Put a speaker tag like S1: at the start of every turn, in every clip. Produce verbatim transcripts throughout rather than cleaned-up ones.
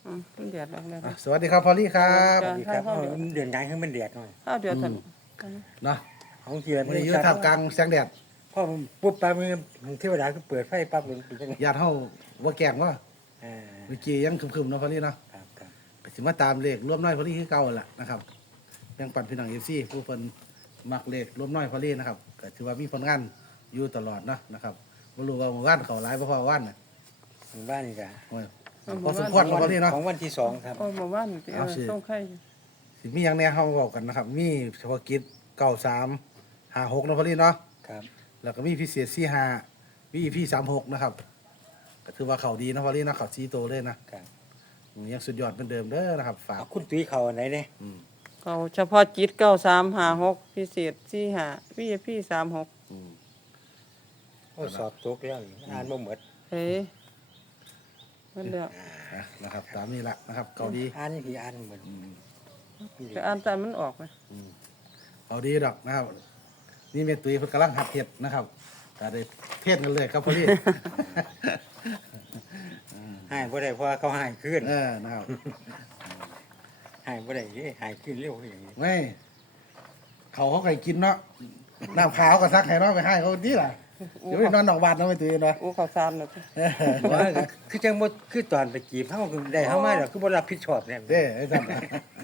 S1: อืมมันเดือดแล้วแล้ว
S2: อ่ะสวัสดีครับพอลลี่ครับ
S1: จ้ะ
S3: สวัสดีครับเอาเดือนไหนให้มันเดือดหน่อย
S1: ข้าวเดือดทัน
S2: เนาะ
S3: ของเกียร์
S2: วันนี้อยืดท่ามกลางแสงแดด
S3: พ่อผมปุ๊บปั๊บมันเทวดาก็เปิดไฟปั๊บมันเป็นยังไง
S2: ญาติเฮาว่าแกล้งว่า
S3: อ่า
S2: เมื่อกี้ยังคึมๆเนาะพอลลี่เนาะ
S3: ครับครับ
S2: ก็สิมาตามเลขร่วมน้อยพอลลี่คือเก่าแหละนะครับยังปั่นพี่น้อง เอฟ ซี ผู้เพิ่นมักเลขร่วมน้อยพอลลี่นะครับก็ถือว่ามีผลงานอยู่ตลอดเนาะนะครับบ่รู้ว่าหมู่บ้านเขาหลายบ่พอว่านน่ะ
S3: หมู่บ้านนี่ก็
S2: โอ้ยพอสมควรเนาะพอลลี่เนาะ
S3: ของวันที่สองครับ
S1: โอ้หมู่บ้านเอ
S2: เอา
S1: อ
S2: สิ
S1: ส่งไข่
S2: สิมีหยังแหน่เฮาเว้ากันนะครับมีเฉพาะกิจเก้าสามห้าหกเนาะพอลลี่เนาะ
S3: ครับ
S2: แล้วก็มีพิเศษสี่ห้ามีอีพีสามหกนะครับก็ถือว่าเขาดีนะพอลี่นะเขาซีโตเลยนะครับ อืมยังสุดยอดเหมือนเดิมเด้อนะครับฝาก
S3: เอาคุณตุ้ยเขาอันไหนเนี่ย
S2: อืม
S1: เขาเฉพาะจิตเก้าสามห้าหกพิเศษสี่ห้าวีพี่สามหก
S2: อืม
S3: โอ้สอบตกแล้วอ่านบ่หมด
S1: เฮ้ยมันเดือด
S2: อ่ะนะครับตามนี้ละนะครับเกาดี
S3: อ่านนี่คืออ่านหมด
S2: อืม
S1: ไปอ่านตามมันออกไหม
S2: อืมเกาดีดอกนะครับนี่เมตุยเพิ่นกำลังหัดเทศนะครับก็ได้เทศกันเลยครับพอลี่
S3: ให้บ่ได้เพราะว่าเขาให้ขึ้น
S2: เออนะครับ
S3: ให้บ่ได้เด้ให้ขึ้นเร็วอย่างนี้
S2: ไม่เขาเขาเคยกินเนาะน้ำขาวก็ซักให้เนาะไปให้เขาดีล่ะเดี๋ยวไปนอนนอกบ้านเนาะไม่ตุยเนาะ
S1: อู้เขาสามเนาะ
S2: เออ
S3: ว่าคือจังบ่คือตอนไปจีบเฮาคือได้เฮามาแล้วคือบ่รับผิดชอบเนี่ย
S2: เด้ไอ้ท่านน่ะ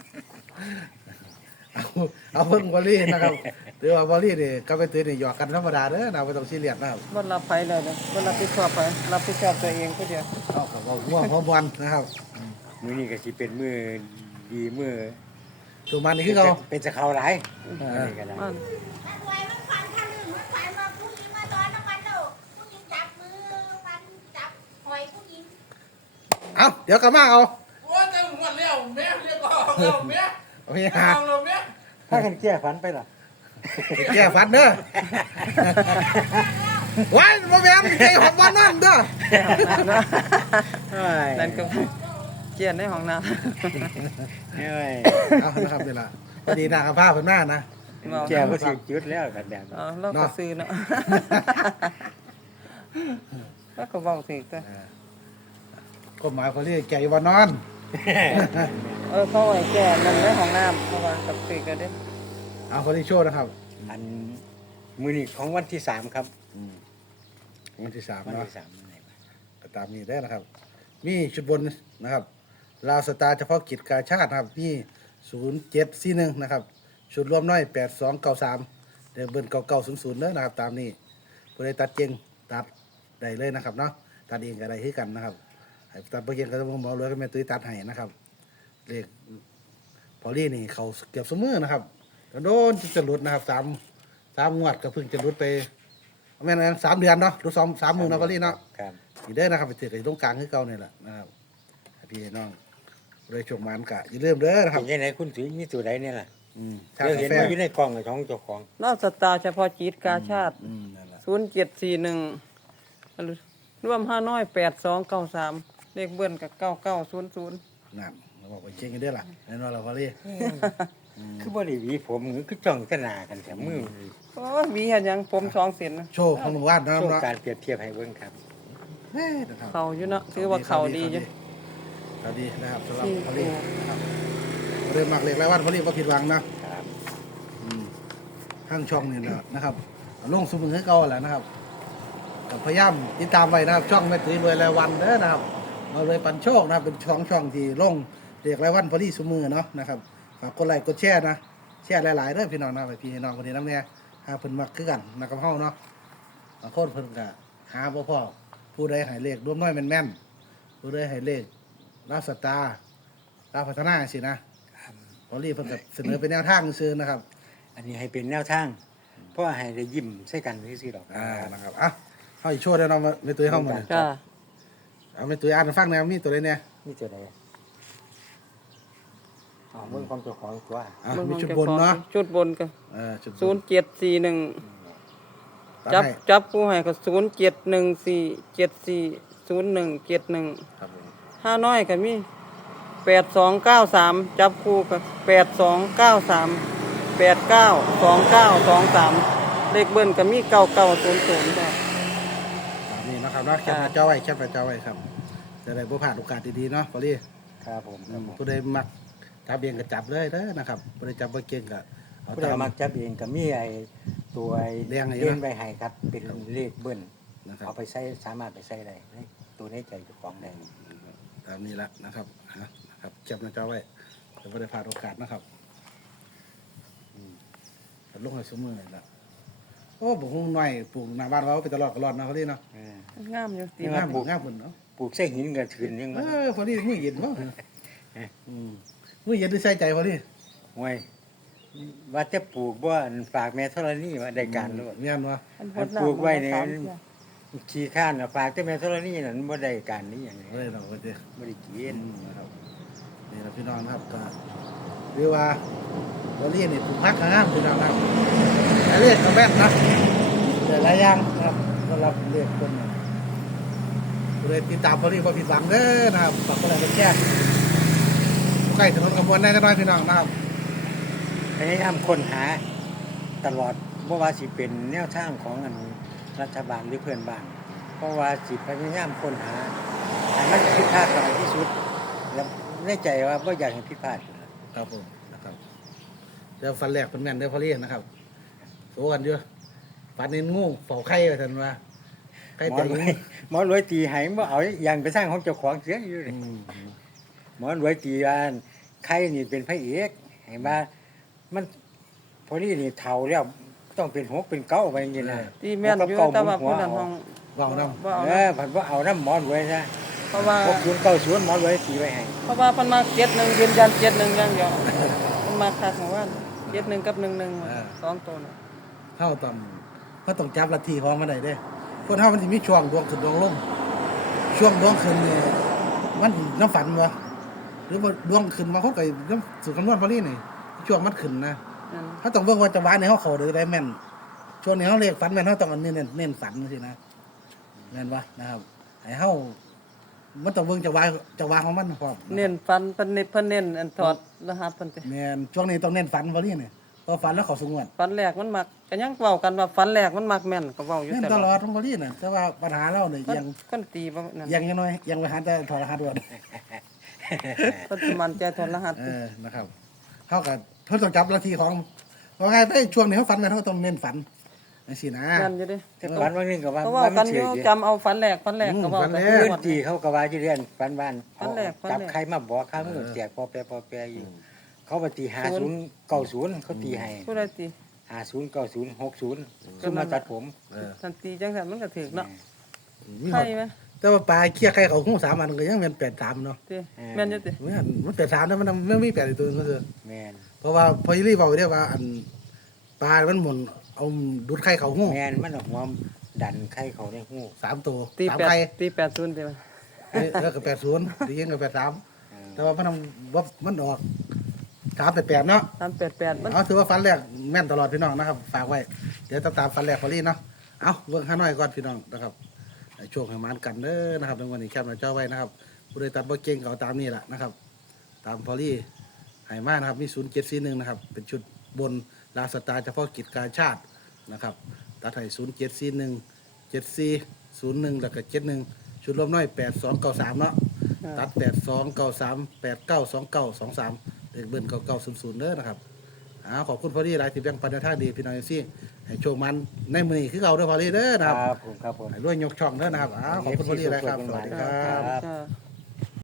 S2: เอาเอาเพิ่งพอลี่นะครับหรือว่าพอลี่นี่ก็ไปตุยนี่หยอกกันธรรมดาเด้อนะไม่ต้องซีเรียสนะครับ
S1: บ่รับไปเลยนะบ่รับผิดชอบไปรับผิดชอบตัวเองผู้เดียว
S2: เอาครับเอาห่วงพร้อมวันนะครับ
S3: มื้อนี้ก็สิเป็นมื้อดีมื้อ
S2: ตัวมันนี่คือเขา
S3: เป็นจะเข้าหลายอันนี้ก็ได้
S1: มัน
S4: มันไว้มันฟันทะลึ่งมันฟันมาผู้หญิงมานอนน้ำมันโดผู้หญิงจับมือมันจับหอยผู้หญิง
S2: เอาเดี๋ยวกลับมาเอา
S5: โอ้ยจะหมดแล้วแม่เรียกออกแล้วแม่
S2: โอเค
S5: เอา
S2: ฮะ
S5: แล้วแม่
S3: ถ้ากันแก้ฝันไปล่ะ
S2: ไปแก้ฟันเด้อว้ายมาแม่นใจหอมวันนั่นเด้อ
S1: นั่นก็เกียนในห้องน้
S3: เฮ้ย
S2: เอานะครับเดี๋ยวละพอดีหน้ากับผ้าเพิ่นมานะ
S1: ำเมา
S3: แก้ก็สิจุดแล้วกันแบบ
S1: เออเราก็ซื้อเนาะแล้วก็เว้าถึงแต่
S2: ก็หมายพอดีแก่วันนอน
S1: เออเขาไอ้แก่นั่นในห้องน้ำเพราะว่ากับซื้อก็ได้
S2: เอาพอดีโชว์นะครับ
S3: อันมื้อนี้ของวันที่สามครับ
S2: อืมวันที่สาม
S3: วัน
S2: เนาะ
S3: ที่สามมื้อไหนวะ
S2: ก็ตามนี้ได้อนะครับ มีชุดบนนะครับลาวสตาร์เฉพาะกิจกาชาตินะครับมีศูนย์เจ็ดสี่หนึ่งนะครับชุดรวมน้อยแปดสองเก้าสามเดี๋ยวเบิ้ลเก้าเก้าศูนย์ศูนย์เด้อนะครับ ตามนี้ผู้ใดตัดเจงตัดได้เลยนะครับเนาะตัดเองก็ได้คือกันนะครับให้ตัดเพื่อเก็ก็ต้องบอกเลยก็แม่ตุ้ยตัดให้นะครับเลขพอลี่นี่เขาเก็บสมือนะครับโดนจะหลุดนะครับสามสามงวดก็เพิ่งจะหลุดไปแม่นสามเดือนเนาะหรือสองสามมือเนาะพอลี่เนาะ
S3: ครับ
S2: อีเด้อนะครับไปถือกันตรงกลางคือเก่านี่แหละนะครับให้พี่น้องเลยชมมันกะอย่าลืมเด้อนะค
S3: เป็
S2: รับ
S3: นยังไงคุณตุ้ยมีตัวใดเนี่ยล่ะ
S2: อืมชา
S3: เดี๋ยว
S2: กา
S3: เห็น
S2: แฟ
S3: ว่าอยู่ในกล่องของเจ้าของ
S1: เราสตาร์เฉพาะจิตกาชาติ
S2: อืมนั่นแหละ
S1: ศูนย์เจ็ดสี่หนึ่งรวมห้าน้อยแปดสองเก้าสามเลขเบิ้ลกับเก้าเก้าศูนย์ศูนย์
S2: นั่นเราบอกไปเช็คกันเด้อล่ะแน่นอนเราพอลี่
S3: คือบ่ได้หวีผมคือจ้องแตหนากันแต่มือ
S1: โอ้ยมีเห็นยังผมสองเส้นนะ
S2: โชว์ของหมู่บ้านนะค
S3: โช
S2: รับ
S3: ว์
S2: เนาะ
S3: การเปรียบเทียบให้เบิ่งครับ
S2: เฮ้ยนะครับ
S1: เขาอยู่เนาะถือว่าเขาดีอยู่
S2: เขาดีนะครับสำหรับ
S1: ที่
S2: พอลี่นะครับเริ่มหมักเหล็กแล้ววันพอลี่ก็ผิดหวังนะ
S3: ครับ
S2: อืมข้างช่องนี่นะนะครับลงสมือให้เก่าแหละนะครับก็พยายามติดตามไว้นะครับ ช่องแม่ตุ้ยรวยรายวันเด้อนะครับเราเลยปันโชคนะครับเป็นช่องช่องที่ลงเรียกรายวันพอลี่สมือเนาะนะครับฝากกดไลค์กดแชร์นะแชร์หลายๆเด้อพี่น้องนะไปพี่น้องคนนี้น้ำเนี่ยหาเพิ่นมักคือกันนักกับเฮาเนาะบางคนเพิ่นก็หาบ่พอผู้ใดให้เลขรวมน้อยแม่นๆผู้ใดให้เลขลาสตาร์ลาพัฒนาสินะพอลี่เพิ่นก็เสนอเป็นแนวทางซื่อนะครับ
S3: อันนี้ให้เป็นแนวทางเพราะว่าให้ได้ยิ้มใส่กันซื่อๆดอก
S2: อ่านะครับอ่ะเฮาอีกโชว์ได้เนาะไม่ตุ้ยเฮามาเนี่ย
S1: จ้า
S2: เอาไม่ตุ้ยอ่านให้ฟังแนวมีตัวใดเนี่ย
S3: นี่ตัวใดอ๋อเบิ่งความเจ้าของตัว
S2: อ่ะมีชุดบนเนาะ
S1: ชุดบนก็
S2: เออชุดบ
S1: ศูนย์เจ็ดสี่หนึ่ง
S2: ตัด
S1: จับ
S2: ให้
S1: จับผู้ให้ก็ศูนย์เจ็ดหนึ่งสี่เจ็ดสี่ศูนย์หนึ่งเจ็ดหนึ่ง
S2: ครับผม
S1: ห้าน้อยก็มีแปดสองเก้าสามจับคู่กับแปดสองเก้าสามแปดเก้าสองเก้าสองสามเลขเบิ้ลก็มีเก้าเก้าศูนย์ศูนย์จ้ะ
S2: ตามนี้นะครับเนาะแคปหน้าจอไว้แคปหน้าจอไว้ครับจะได้บ่พลาดโอกาสดีๆเนาะพอลี่
S3: ครับผมครับผม
S2: ผู้ใดมักจับเองก็จับเลยเด้อนะครับผู้ใดจับบ่เก่งก็เอา
S3: ผู้ใด
S2: ตาม
S3: มักจับเองก็มีไอ้ตัวไอ้
S2: เลี้ยงไอ้
S3: เลี้ยง
S2: นะ
S3: ใบไห้ครับ เป็นเลขเบิ้ล
S2: นะครับ
S3: เอาไปใช้สามารถไปใช้ได้ในตัวในใจเจ้าของได้
S2: ตามนี้ละนะครับฮะนะครับเก็บหน้าจอไว้เดี๋ยวบ่ได้พลาดโอกาสนะครับอืมก็ลงให้สมือนี่ละโอ้บ่ฮู้หน่อยปลูกหน้าบ้านเราไปตลอดก็รอดนะเขาดิเนาะ
S3: เออ
S1: งามอยู่ตี
S2: งามปลูกงามเพิ่นเนาะ
S3: ปลูกใส่หินก็ถืนยัง
S2: เอ
S3: มัน
S2: อพอดีมือเย็นบ่อืมมือเย็นด้วยใส่ใจพอดี
S3: ห่วยว่าจะปลูกบ่อันฝากแม่ธรณีว่าได้การแล้ว
S2: แม่นบ่
S1: อันห
S3: อั
S1: ด
S3: น
S1: น้ำ
S3: ปลูกไว้เนี่ย
S1: สามเที่ย
S3: ขี้ข้านน่ะฝากแต่แม่ธรณีนั่นบ่ได้การนี้หยัง
S2: เอ้ยเราก็สิ
S3: บ่ได้กิ
S2: เย็
S3: น
S2: นนะครับนี่เราพี่น้องนะครับก็เรียกว่าเราเรียนนี่ปลูกพักงามพี่น้องนะครับแต่เรียกก็แม่นนะแต่หลายอย่างนะครับสำหรับเรียกคนน่ะเลยติดตามพอดีพอผิดหวังเด้อนะครับฝากกดไลค์กดแชร์ใกล้ถนนกระบวนได้ก็น้อยพี่น้องนะครับ
S3: พยายามค้นหาตลอดบ่ว่าสิเป็นแนวทางของอันรัฐบาลหรือเพื่อนบ้าน เพราะว่าสิพยายามค้นหาให้มันผิดพลาดน้อยที่สุด แล้วในใจว่าบ่อยากให้ผิดพลาดอยู่แล้ว
S2: ครับผมนะครับเดี๋ยวฟันแรกเป็นแม่นเด้อพอดีนะครับโซกันอยู่ฟันเน้นงูเฝ้าไข่ไว้ทันว่าไข่
S3: หมอ
S2: เต็ม
S3: รวยหมอรวยตีให้บ่เอาอย่างไปสร้างของเจ้าของเสียอยู่เลย
S2: อืม
S3: หมอรวยตีว่าใครนี่เป็นพระเอกเห็นว่ามันพอนี่นี่เฒ่าแล้วต้องเป็นหกเป็นเก้าไปอย่างนี้นะ
S1: ตีแม่นอยู่แต่ว่าผู้นั้นห้อง
S2: เว้าน้ำ
S1: บ่เอา
S3: เอ
S1: นะ
S3: อผันว่าเอาน้ำหมอรวยซะ
S1: เพราะว่า
S3: หกศูนย์เก้าศูนย์หมอรวยตีไว้ให้
S1: เพราะว่าเพิ่นมาเจ็ดหนึ่งยืนยันเจ็ดหนึ่งอย่างเดียวเพิ่นมาคักของว่าเจ็ดหนึ่งกับหนึ่งหนึ่งสองตัวน่ะ
S2: เข้าต่ำเขาต้องจับลัทธิของมันได้เด้คนเฮามันสิมีช่วงดวงขึ้นดวงลงช่วงดวงขึ้นนี่มันสิน้ำฝันบ่หรือว่าดวงขึ้นมาเขาก็น้ำสูตรคำนวณพอดีนี่ช่วงมันขึ้นนะ
S1: นั่น
S2: เขาต้องเบิ่งว่าจังหวะนี้เขาเข้าได้แม่นช่วงนี้เขาเรียกฝันแม่นเขาต้องเอาเน้นเน้นฝันสินะแม่นบ่นะครับให้เฮามันต้องเบิ่งจังหวะจังหวะของมันพร้อม
S1: เน้นฟันเพิ่นเน้นเพิ่นเน้นอันถอดรหัสเพิ่นติ
S2: แม่นช่วงนี้ต้องเน้นฝันพอดีนี่พอฝันแล้วเขาสงวน
S1: ฟันแรกมันมักก็ยังเว้ากันว่าฟันแรกมันมักแม่นก็เว้าอยู่
S2: เน้น
S1: แต่
S2: ตลอ
S1: ว่า
S2: ดทั้งพอดีน่ะแต่ว่าปัญหาเราเนี่ย
S1: เพิ่น
S2: ยัง
S1: เพิ่นตีบ่นั่น
S2: ยังยังน้อยยังไปหาแต่ถอดรหัสด่วน
S1: เพิ่นสิมั่นใจถอดรหัส
S2: เออนะครับเขากับเพิ่นต้องจับลัทธิของว่าไงไปช่วงนี้เขาฝันกันเขาต้องเน้นฝันจังซี่นะ
S1: นั่นอยู่เดิ
S3: แต่ฝันว่านึงก็ว่า
S1: เพราะว่า
S3: มั
S1: กัน
S3: น
S1: อ
S3: ถื
S1: ยู่
S3: ออยู่
S1: จำเอาฟันแรกฟันแรกก็เว้ากัน
S3: พื้น
S1: หมด
S3: ที่เขาก็ว่าอยู่เรียนฝันบ้าน
S1: ฝันแรกฝันแรก
S3: จับใครมาบอกข้ามือแจกพอแปรพอแปรอยู่ เขาไปตีห้าศูนย์เก้าศูนย์เขาตีให้
S1: ผู้ใดตี
S3: ห้าศูนย์เก้าศูนย์หกศูนย์คือมาตัดผม
S2: เออ
S1: ทันตีจังซั่นมันก็ถึกเนาะ
S2: มีหม
S1: ใช่
S2: ด
S1: ไหม
S2: แต่ว่าปลาเคี้ยไข่เขาหูสามอันก็ยังเป็นแปดสามเนาะ
S1: ติแม่นอยู่ติ
S2: ไม่อันมันแปดสามนะมันไม่มีแปดอีกตัวนึงก็คือ
S3: แม่น
S2: เพราะว่าพอยี่รี่บอกไว้ได้ว่าอันปลา มันหมุนเอาดูดไข่เขาหู
S3: แม่นมันเอาหัวดันไข่เขาในหู
S2: สามตัว
S1: ตี
S2: สาม
S1: แปด
S2: ไข่
S1: ตีแปดศูนย์ติมัน
S2: เอ้ยแล้วก็แปดศูนย์ดีเย็นกับแปดสามแต่ว่ามันทำว่ามันออกสามแปดแปดเนาะ
S1: สามแปดแปดมัน
S2: เอาถือว่าฟันแรกแม่นตลอดพี่น้องนะครับฝากไว้เดี๋ยวตามตามฟันแรกพอลี่เนาะเอาเบิ่งห้าน้อยก่อนพี่น้องนะครับให้โชคให้หมานกันเด้อนะครับในวันนี้แคปหน้าจอไว้นะครับผู้ใดตัดบ่เก่งก็เอาตามนี่แหละนะครับ ตามพอลี่ให้มานะครับมีศูนย์เจ็ดสี่หนึ่งนะครับเป็นชุดบนลาสตาร์เฉพาะกิจการชาตินะครับตัดให้ศูนย์เจ็ดสี่หนึ่งเจ็ดสี่ศูนย์หนึ่งแล้วก็เจ็ดหนึ่งชุดรวมน้อยแปดสองเก้าสามเนาะตัดแปดสองเก้าสามแปดเก้าสองเก้าสองสามเลขเบิ้ลเก้าเก้าศูนย์ศูนย์เด้อนะครับอ่าขอบคุณพอลี่หลายที่แบ่งปันในทางดีพี่น้องซี่ให้โชคมันในมือนี้คือเอาเด้อพอลี่เด้อนะครับ
S3: ครับผมครับผม
S2: ให้รวยยกช่องเด้อนะครับอ่าขอบคุณพอลี่หลายครับสวัสดีครับ
S1: จ้า